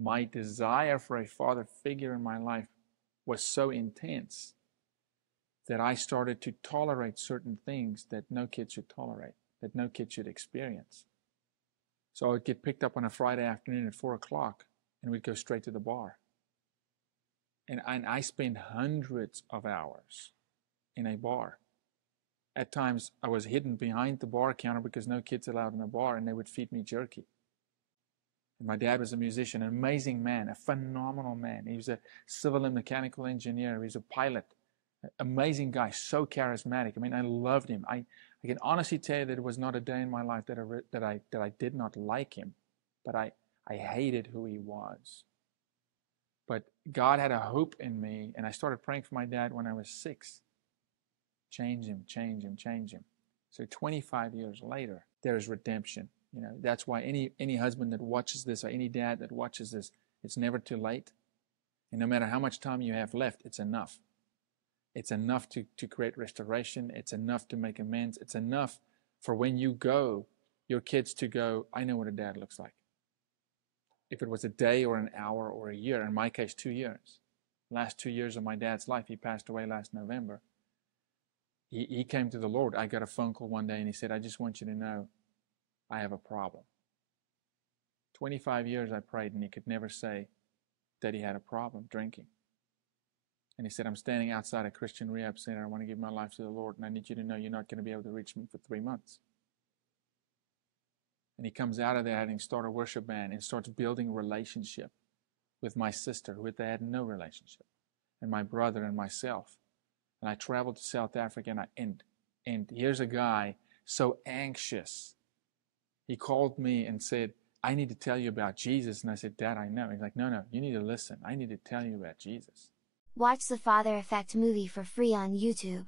my desire for a father figure in my life was so intense that I started to tolerate certain things that no kid should tolerate, that no kid should experience. So I would get picked up on a Friday afternoon at 4 o'clock and we'd go straight to the bar. And I spent hundreds of hours in a bar. At times I was hidden behind the bar counter because no kids allowed in the bar, and they would feed me jerky. And my dad was a musician, an amazing man, a phenomenal man. He was a civil and mechanical engineer. He was a pilot. Amazing guy, so charismatic. I mean, I loved him. I can honestly tell you that it was not a day in my life that I did not like him, but I hated who he was. But God had a hope in me, and I started praying for my dad when I was 6. Change him, change him, change him. So 25 years later, there is redemption. You know, that's why any husband that watches this, or any dad that watches this, it's never too late. And no matter how much time you have left, it's enough. It's enough to create restoration. It's enough to make amends. It's enough for when you go, your kids to go, I know what a dad looks like. If it was a day or an hour or a year, in my case, 2 years. Last 2 years of my dad's life, he passed away last November. He came to the Lord. I got a phone call one day and he said, I just want you to know I have a problem. 25 years I prayed and he could never say that he had a problem drinking. And he said, I'm standing outside a Christian rehab center. I want to give my life to the Lord, and I need you to know you're not going to be able to reach me for 3 months. And he comes out of there having started a worship band and starts building a relationship with my sister, who they had no relationship, and my brother and myself. And I traveled to South Africa, and here's a guy so anxious. He called me and said, I need to tell you about Jesus. And I said, Dad, I know. He's like, no, you need to listen. I need to tell you about Jesus. Watch the Father Effect movie for free on YouTube.